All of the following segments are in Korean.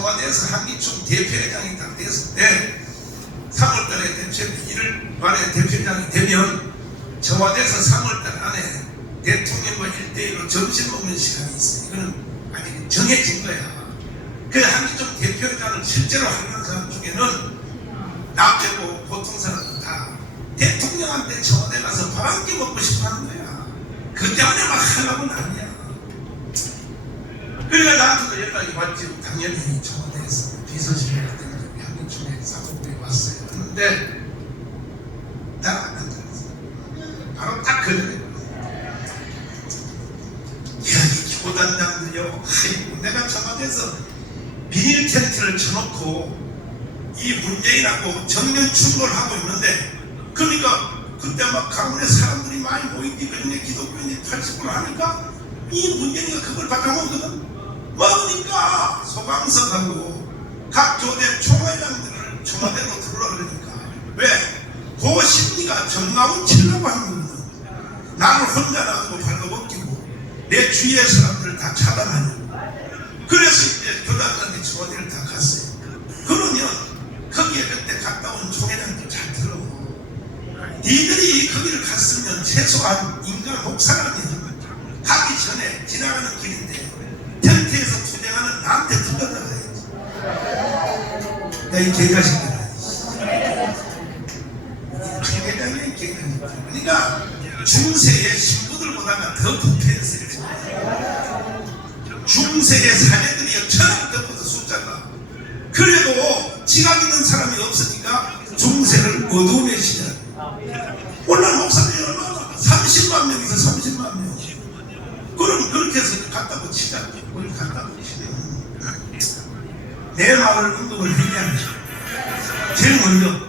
청와대에서 한기총 대표회장이 딱 됐을 때 3월달에 대표 1월 말에 대표장이 되면 청와대에서 3월달 안에 대통령과 1대1로 점심 먹는 시간이 있어. 이거는 아직 정해진 거야. 그 한기총 대표회장을 실제로 하는 사람 중에는 나 빼고 보통 사람은 다 대통령한테 청와대 가서 밥 한 끼 먹고 싶어 하는 거야. 그 때문에 막 하려고는 아니야. 그러니까 나한테도 연락이 왔지. 당연히 청와대에서 비서실에 갔더니 한국중에 사무국에 왔어요. 그런데 나안 들었어. 바로 딱 그래. 여기 교단장들요. 아이고 내가 청와대에서 비닐 텐트를 쳐놓고 이 문재인하고 정면 충돌을 하고 있는데 그러니까 그때 막 강원에 사람들이 많이 모이니 그중에 기독교인이 80% 하니까 이 문재인이가 그걸 바꿔먹거든 먹으니까? 소강석하고 각 교대 총회장들을 청와대로 들어오라 그러니까. 왜? 그 심리가 전마운 치려고 하는 거거든 나를 혼자 놔두고 발로벗기고 내 주위의 사람들을 다 차단하는 그래서 이제 교단장이 청와대를 다 갔어요. 그러면 거기에 그때 갔다 온 총회장들 잘 들어. 니들이 거기를 갔으면 최소한 인간 혹사라는 가기 전에 지나가는 길인데 야 이 개자식들아. 총회장이 개자식들. 그러니까 중세의 신부들보다는 더 부패했어요. 중세의 사내들이 천을 덮어서 숫자가 그래도 지각 있는 사람이 없으니까 중세를 어두움에 시작. 오늘 목사님이 얼마나 30만 명에서 30만 명. 그럼 그렇게 해서 갔다고 치자. 우리 갔다고 치자. 내 마음을 운동을 했냐면 제일 먼저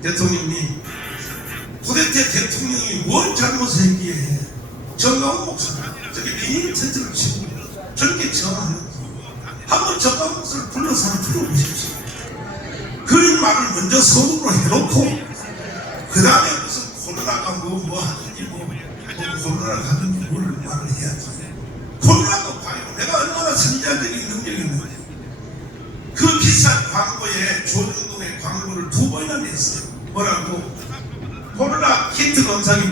대통령님 도대체 대통령이 뭘 잘못했기에 정강훈 목사 저기 비닐 텐트를 치고 저렇게 정하는 한번 정강훈 목사를 불러서 한번 풀어보십시오. 그런 말을 먼저 서두로 해놓고 그 다음에 무슨 코로나가 뭐, 뭐 하든지 뭐, 뭐 코로나가 하든지 뭘 말을 해야지 코로나도 봐요 내가 얼마나 그 비싼 광고에 조정동의 광고를 두 번이나 냈어요. 뭐라고? 코로나 키트 검사기